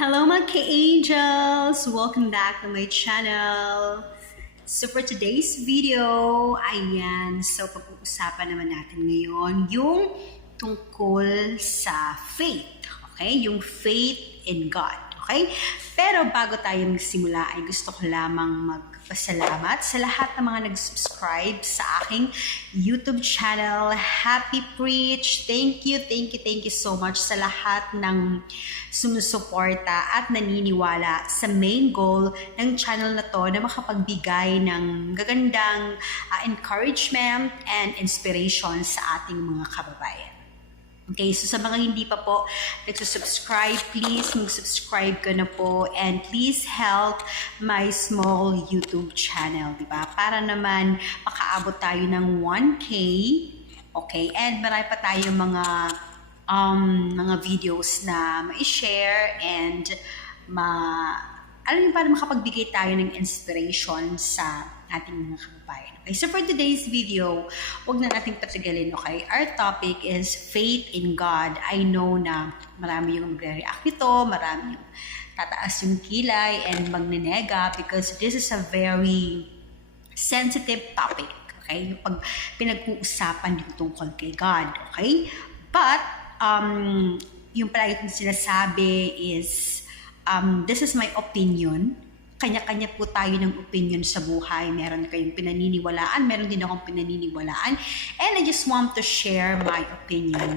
Hello mga ka-angels! Welcome back to my channel. So for today's video, ayan, so pag-uusapan naman natin ngayon yung tungkol sa faith. Okay? Yung faith in God. Okay? Pero bago tayo magsimula, ay gusto ko lamang magpasalamat sa lahat ng mga nag-subscribe sa aking YouTube channel, Happy Preach. Thank you so much sa lahat ng sumusuporta at naniniwala sa main goal ng channel na to na makapagbigay ng gagandang encouragement and inspiration sa ating mga kababayan. Okay, so sa mga hindi pa po nagsusubscribe, please mag-subscribe ka na po and please help my small YouTube channel, di ba? Para naman makaabot tayo ng 1K, okay? And marami pa tayo mga videos na ma-share and alam niyo, para makapagbigay tayo ng inspiration sa ating mga kababayan. Okay, so for today's video, huwag na nating patagalin, okay? Our topic is faith in God. I know na marami yung magre-react nito, marami yung tataas yung kilay and magnenega because this is a very sensitive topic, okay? Yung pag pinag-uusapan yung tungkol kay God, okay? But, yung palagi kong sinasabi is, this is my opinion. Kanya-kanya po tayo ng opinion sa buhay. Meron kayong pinaniniwalaan, meron din akong pinaniniwalaan. And I just want to share my opinion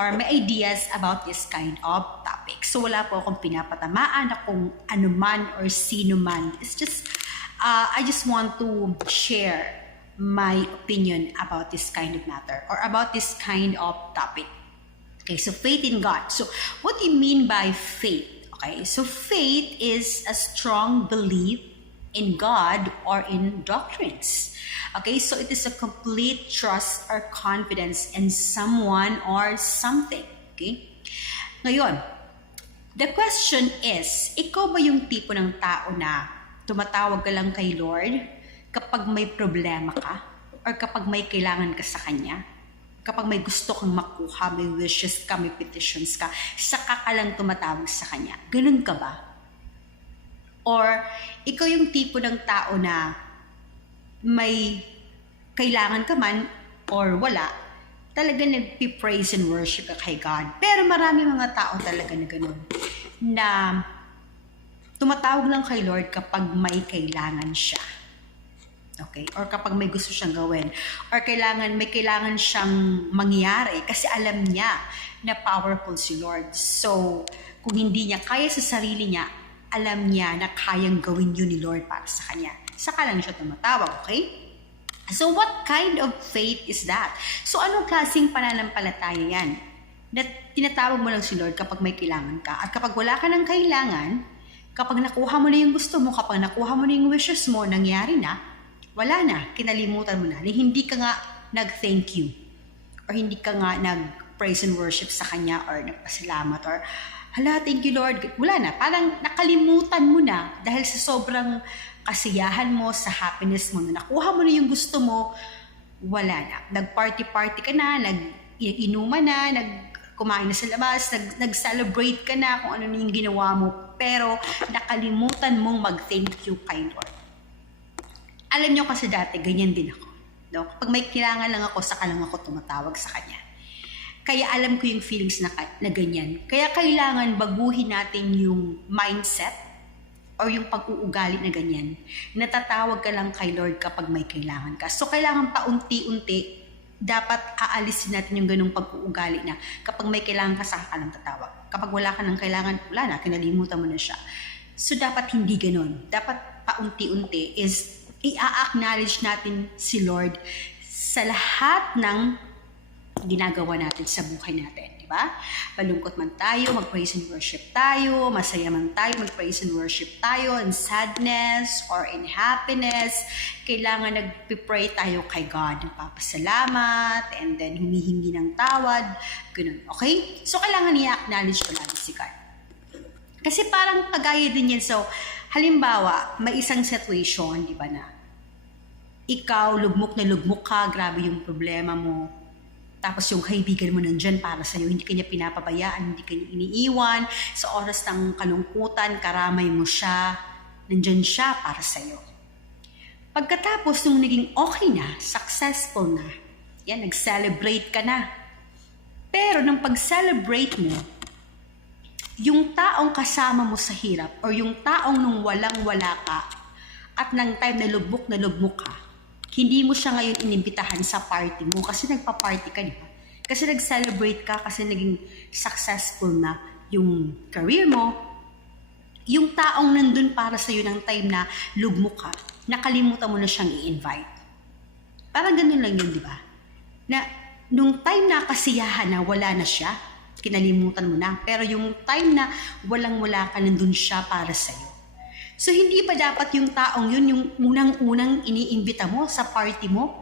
or my ideas about this kind of topic. So wala po akong pinapatamaan na kung ano man or sino man. It's just, I just want to share my opinion about this kind of matter or about this kind of topic. Okay, so faith in God. So what do you mean by faith? Okay, so faith is a strong belief in God or in doctrines. Okay, so it is a complete trust or confidence in someone or something. Okay? Ngayon, the question is, ikaw ba yung tipo ng tao na tumatawag ka lang kay Lord kapag may problema ka or kapag may kailangan ka sa Kanya? Kapag may gusto kang makuha, may wishes ka, may petitions ka, saka ka lang tumatawag sa Kanya. Ganun ka ba? Or ikaw yung tipo ng tao na may kailangan ka man or wala, talaga nag-praise and worship ka kay God. Pero marami mga tao talaga na ganun, na tumatawag lang kay Lord kapag may kailangan siya. Okay? Or kapag may gusto siyang gawin. Or may kailangan siyang mangyari kasi alam niya na powerful si Lord. So, kung hindi niya kaya sa sarili niya, alam niya na kayang gawin yun ni Lord para sa kanya. Saka lang siya tumatawag, okay? So, what kind of faith is that? So, anong klaseng pananampalataya yan? Na tinatawag mo lang si Lord kapag may kailangan ka. At kapag wala ka ng kailangan, kapag nakuha mo na yung gusto mo, kapag nakuha mo na yung wishes mo, nangyari na, wala na, kinalimutan mo na. Hindi ka nga nag-thank you. Or hindi ka nga nag-praise and worship sa Kanya or nagpasalamat or, hala, thank you Lord. Wala na, parang nakalimutan mo na dahil sa sobrang kasiyahan mo, sa happiness mo, na nakuha mo na yung gusto mo, wala na. Nag-party-party ka na, nag-inuman na, kumain na sa labas, nag-celebrate ka na kung ano yung ginawa mo, pero nakalimutan mong mag-thank you kay Lord. Alam nyo kasi dati, ganyan din ako. No? Kapag may kailangan lang ako, saka lang ako tumatawag sa Kanya. Kaya alam ko yung feelings na ganyan. Kaya kailangan baguhin natin yung mindset or yung pag-uugali na ganyan. Natatawag ka lang kay Lord kapag may kailangan ka. So kailangan paunti-unti, dapat aalisin natin yung ganung pag-uugali na kapag may kailangan ka, saka ka lang tatawag. Kapag wala ka ng kailangan, wala na, kinalimutan mo na siya. So dapat hindi ganun. Dapat paunti-unti is i-acknowledge natin si Lord sa lahat ng ginagawa natin sa buhay natin, di ba? Malungkot man tayo, mag-praise and worship tayo, masaya man tayo, mag-praise and worship tayo, in sadness or in happiness, kailangan nag-pray tayo kay God, nagpapasalamat, and then humihingi ng tawad, ganun, okay? So, kailangan i-acknowledge ko natin si God. Kasi parang kagaya din yan, so, halimbawa, may isang situation, di ba na, ikaw, lugmok na lugmok ka, grabe yung problema mo, Tapos yung kaibigan mo nandyan para sa'yo, hindi kanya pinapabayaan, hindi kanya iniiwan. Sa oras ng kalungkutan, karamay mo siya, nandyan siya para sa'yo. Pagkatapos nung naging okay na, successful na, yan, nag-celebrate ka na. Pero nung pag-celebrate mo, yung taong kasama mo sa hirap or yung taong nung walang-wala ka at ng time na lugmok ka, hindi mo siya ngayon inimbitahan sa party mo kasi nagpa-party ka, di ba? Kasi nag-celebrate ka, kasi naging successful na yung career mo. Yung taong nandun para sa'yo ng time na lugmok ka, nakalimutan mo na siyang i-invite. Parang ganun lang yun, di ba? Na nung time na kasiyahan na wala na siya, kinalimutan mo na. Pero yung time na walang-wala ka, nandun siya para sa'yo. So, hindi ba dapat yung taong yun, yung unang-unang iniimbita mo sa party mo?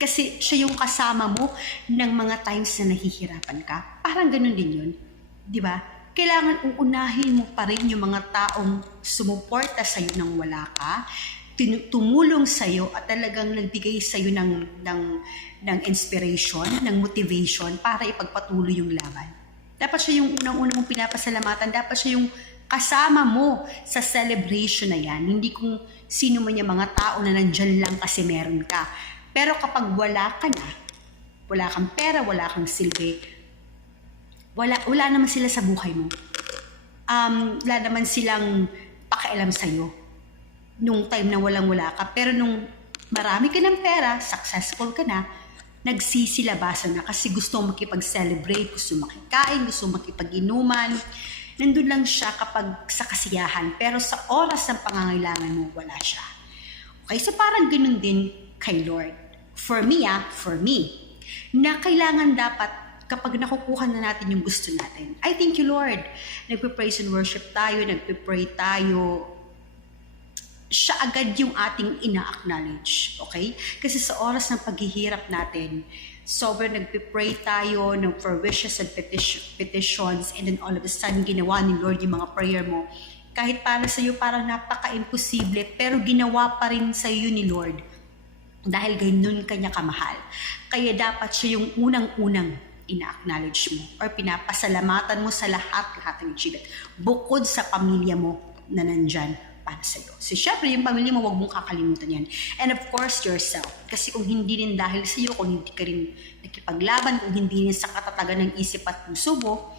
Kasi siya yung kasama mo ng mga times na nahihirapan ka. Parang ganun din yun. Di ba? Kailangan uunahin mo pa rin yung mga taong sumuporta sa'yo nang wala ka, tumulong sa'yo at talagang nagbigay sa'yo ng inspiration, ng motivation para ipagpatuloy yung laban. Dapat siya yung unang-unang mong pinapasalamatan. Dapat siya yung kasama mo sa celebration na yan. Hindi kung sino man yung mga tao na nandyan lang kasi meron ka. Pero kapag wala ka na, wala kang pera, wala kang silbi, wala naman sila sa buhay mo. Wala naman silang pakialam sa'yo nung time na walang-wala ka. Pero nung marami ka ng pera, successful ka na, nagsisilabasan na kasi gusto makipag-celebrate, gusto makikain, gusto makipag-inuman. Nandun lang siya kapag sa kasiyahan, pero sa oras ng pangangailangan mo, wala siya. Okay, so parang ganun din kay Lord. For me, na kailangan dapat kapag nakukuha na natin yung gusto natin. I thank you, Lord. Nagpe-praise and worship tayo, nagpe-pray tayo. Siya agad yung ating ina-acknowledge. Okay? Kasi sa oras ng paghihirap natin, sobrang nagpe-pray tayo for wishes and petitions, and then all of a sudden, ginawa ni Lord yung mga prayer mo. Kahit para sa'yo parang napaka-imposible, pero ginawa pa rin sa'yo ni Lord. Dahil ganun kanya kamahal. Kaya dapat siya yung unang-unang ina-acknowledge mo or pinapasalamatan mo sa lahat ng achievement. Bukod sa pamilya mo na nandyan para sa'yo. So, syempre, yung pamilya mo, huwag mong kakalimutan yan. And of course, yourself. Kasi kung hindi rin dahil sa'yo, kung hindi ka rin nakipaglaban, kung hindi rin sa katatagan ng isip at puso mo,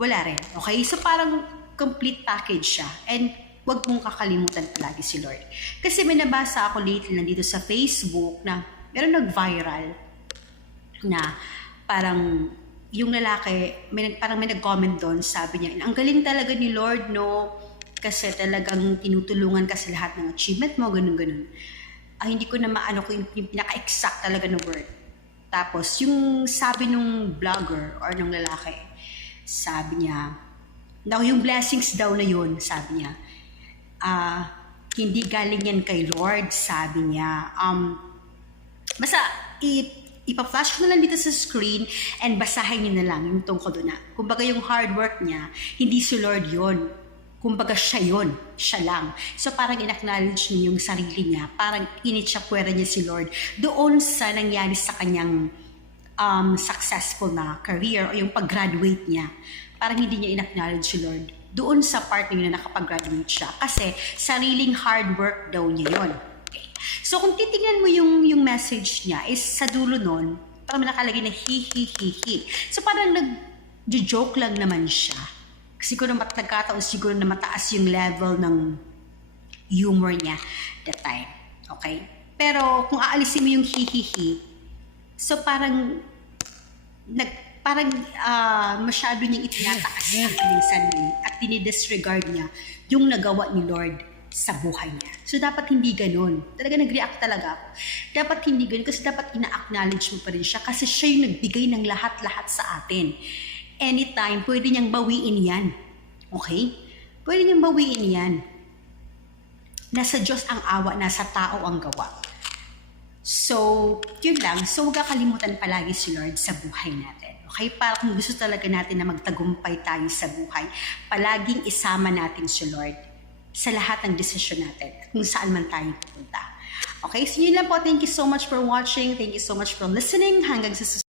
wala rin. Okay? So, parang complete package siya. And huwag mong kakalimutan palagi si Lord. Kasi may nabasa ako lately nandito sa Facebook na meron nag-viral na parang yung lalaki, parang may nag-comment doon, sabi niya, ang galing talaga ni Lord, no? Kasi talagang tinutulungan ka sa lahat ng achievement mo, ganun-ganun. Hindi ko na maano ko yung pinaka-exact talaga na word. Tapos, yung sabi nung vlogger or nung lalaki, sabi niya, yung blessings daw na yun, sabi niya, hindi galing yan kay Lord, sabi niya. Basta, ipa-flash ko na lang dito sa screen and basahin niyo na lang yung tungkol doon na. Kumbaga yung hard work niya, hindi si Lord yun. Kumbaga siya yun, siya lang. So parang in-acknowledge niya yung sarili niya, parang initsapwera niya si Lord doon sa nangyari sa kanyang successful na career o yung pag-graduate niya. Parang hindi niya in-acknowledge si Lord doon sa part niya na nakapag-graduate siya. Kasi sariling hard work daw niya yun. Okay. So kung titingnan mo yung message niya is sa dulo nun, parang nakalagay na hi. So parang nag-joke lang naman siya. Siguro nagkataon siguro na mataas yung level ng humor niya that time. Okay? Pero kung aalisin mo yung hihihi, so parang masyado niyang itinataas ang kanyang sarili at dinidisregard niya yung nagawa ni Lord sa buhay niya. So dapat hindi ganun. Talaga nag-react talaga ako. Dapat hindi ganun kasi dapat ina-acknowledge mo pa rin siya kasi siya yung nagbigay ng lahat-lahat sa atin. Anytime, pwede niyang bawiin yan. Okay? Pwede niyang bawiin yan. Nasa Diyos ang awa, nasa tao ang gawa. So, yun lang. So, huwag kakalimutan palagi si Lord sa buhay natin. Okay? Para kung gusto talaga natin na magtagumpay tayo sa buhay, palaging isama natin si Lord sa lahat ng desisyon natin, kung saan man tayo pupunta. Okay, so yun lang po. Thank you so much for watching. Thank you so much for listening. Hanggang sa susunod